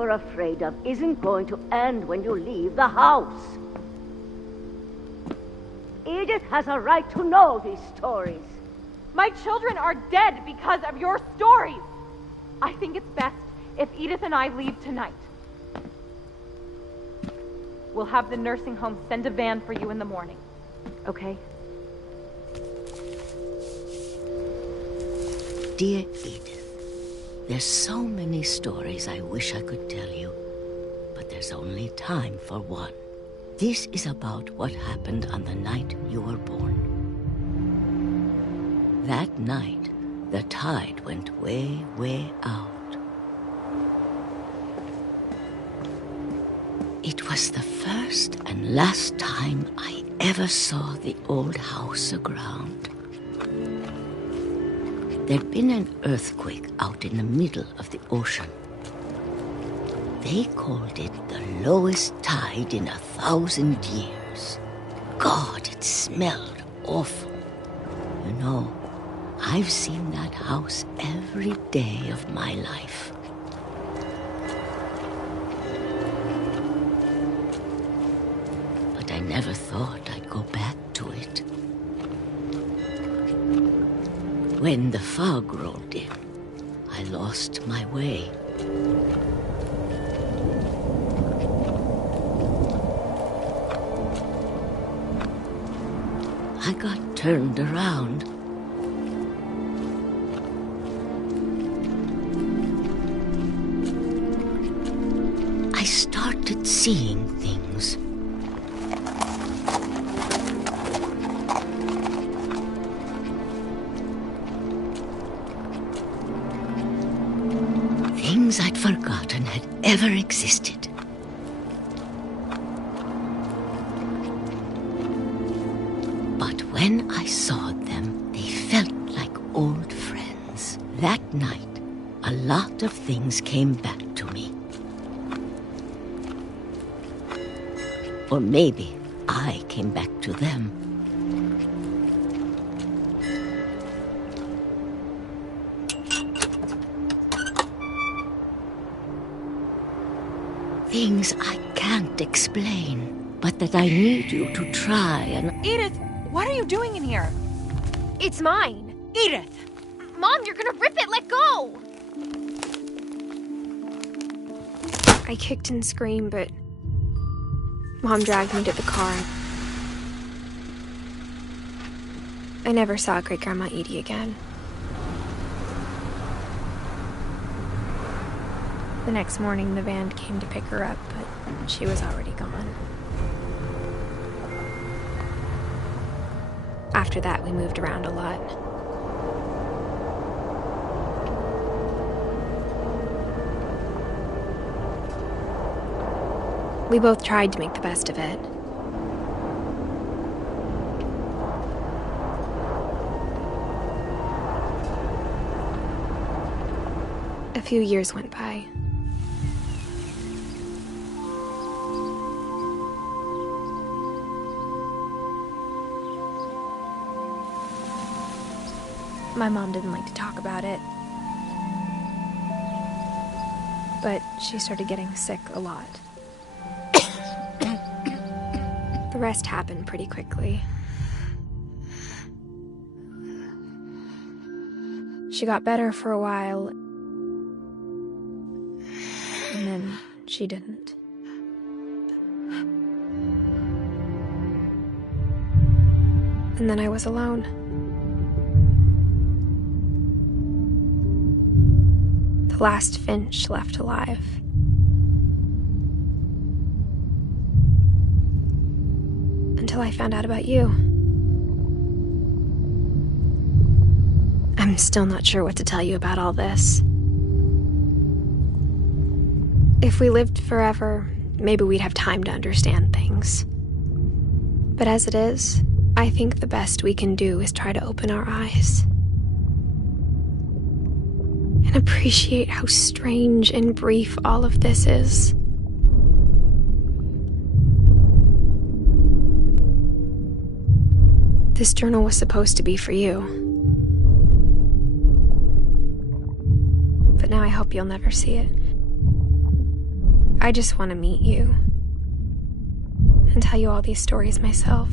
you're afraid of isn't going to end when you leave the house. Edith has a right to know these stories. My children are dead because of your stories. I think it's best if Edith and I leave tonight. We'll have the nursing home send a van for you in the morning. Okay? Dear Edith, there's so many stories I wish I could tell you, but there's only time for one. This is about what happened on the night you were born. That night, the tide went way, way out. It was the first and last time I ever saw the old house aground. There'd been an earthquake out in the middle of the ocean. They called it the lowest tide in 1,000 years. God, it smelled awful. You know, I've seen that house every day of my life. But I never thought I'd go back to it. When the fog rolled in, I lost my way. I got turned around. I started seeing things. Things I'd forgotten had ever existed. But when I saw them, they felt like old friends. That night, a lot of things came back to me. Or maybe I came back to them. Things I can't explain, but that I need you to try and... Edith, what are you doing in here? It's mine. Edith! Mom, you're gonna rip it! Let go! I kicked and screamed, but Mom dragged me to the car. I never saw Great-Grandma Edie again. The next morning, the van came to pick her up, but she was already gone. After that, we moved around a lot. We both tried to make the best of it. A few years went by. My mom didn't like to talk about it, but she started getting sick a lot. The rest happened pretty quickly. She got better for a while, and then she didn't. And then I was alone. The last Finch left alive. Until I found out about you. I'm still not sure what to tell you about all this. If we lived forever, maybe we'd have time to understand things. But as it is, I think the best we can do is try to open our eyes. And appreciate how strange and brief all of this is. This journal was supposed to be for you. But now I hope you'll never see it. I just want to meet you and tell you all these stories myself.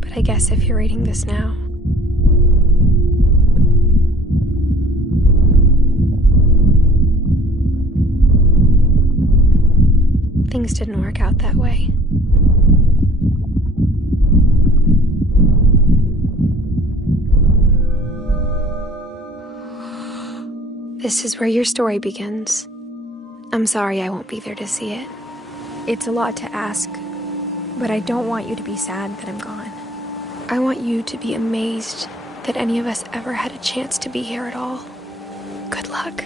But I guess if you're reading this now, things didn't work out that way. This is where your story begins. I'm sorry I won't be there to see it. It's a lot to ask, but I don't want you to be sad that I'm gone. I want you to be amazed that any of us ever had a chance to be here at all. Good luck.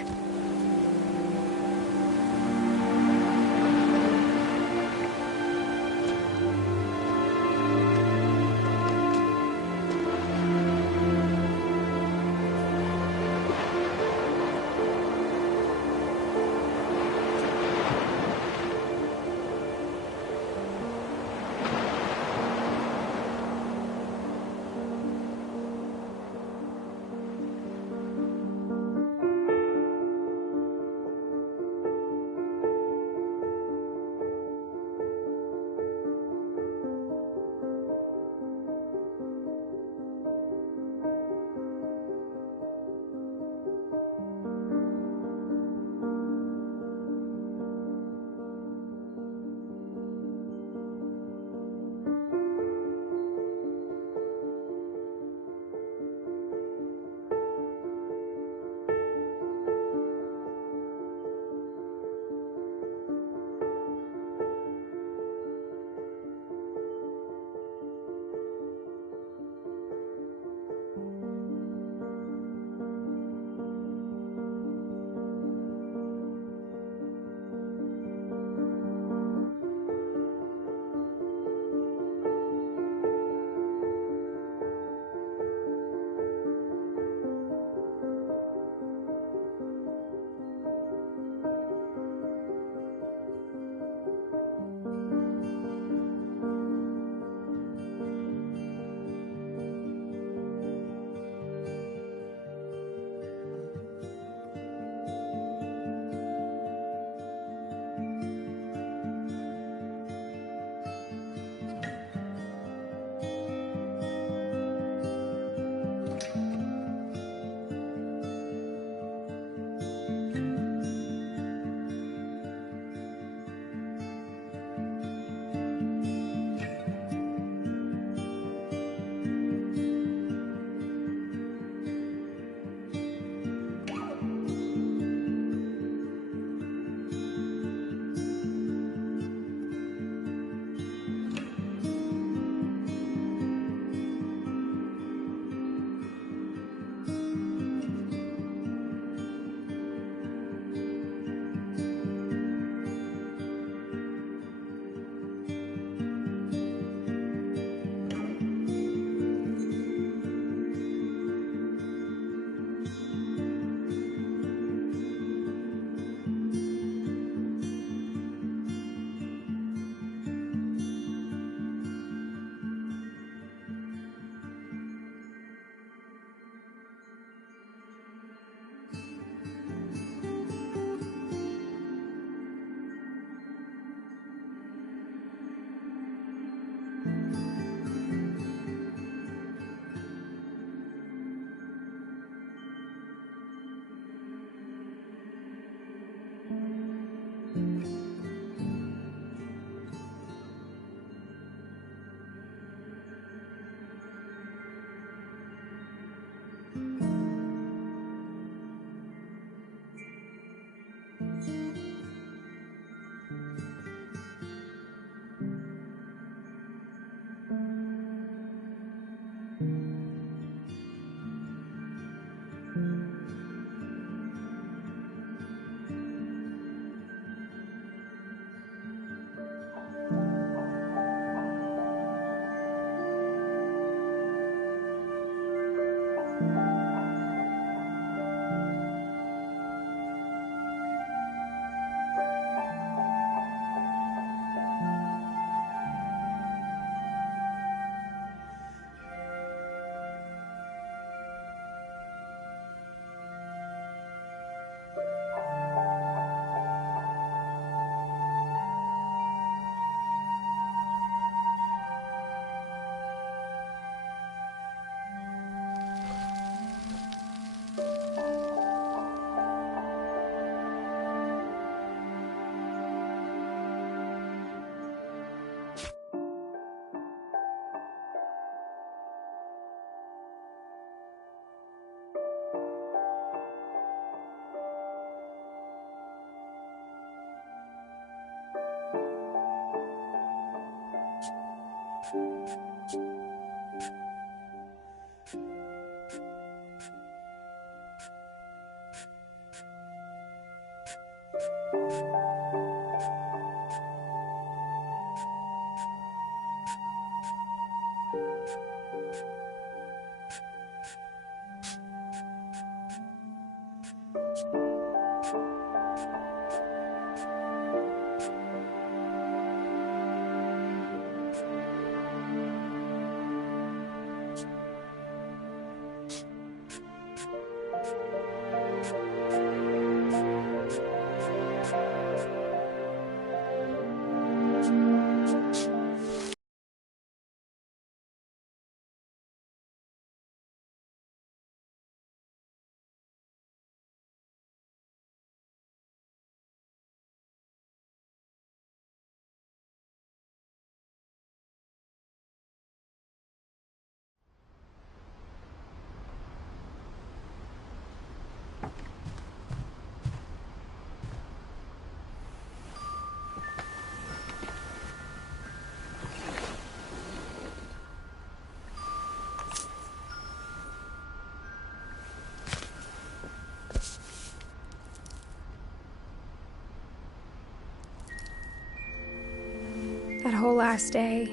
That whole last day,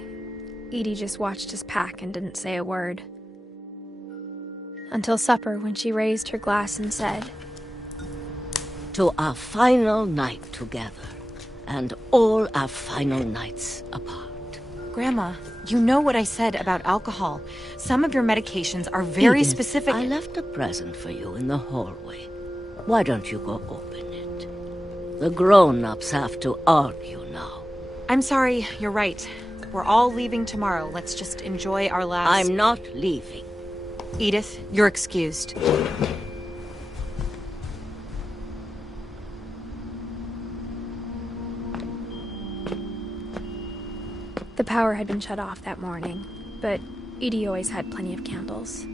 Edie just watched us pack and didn't say a word. Until supper, when she raised her glass and said, To our final night together, and all our final nights apart. Grandma, you know what I said about alcohol. Some of your medications are very Edith, specific. I left a present for you in the hallway. Why don't you go open it? The grown-ups have to argue now. I'm sorry, you're right. We're all leaving tomorrow. Let's just enjoy our last... I'm not leaving. Edith, you're excused. the power had been shut off that morning, but Edie always had plenty of candles.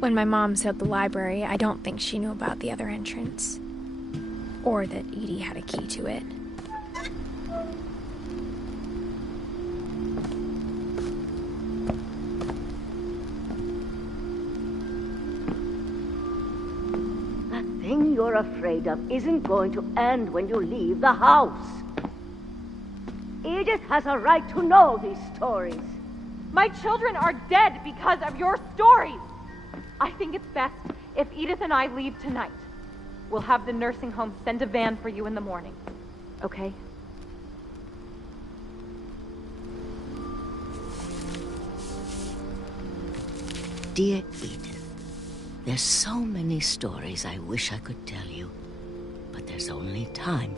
When my mom sealed the library, I don't think she knew about the other entrance, or that Edie had a key to it. That thing you're afraid of isn't going to end when you leave the house. Edith has a right to know these stories. My children are dead because of your stories. I think it's best if Edith and I leave tonight. We'll have the nursing home send a van for you in the morning. Okay? Dear Edith, there's so many stories I wish I could tell you, but there's only time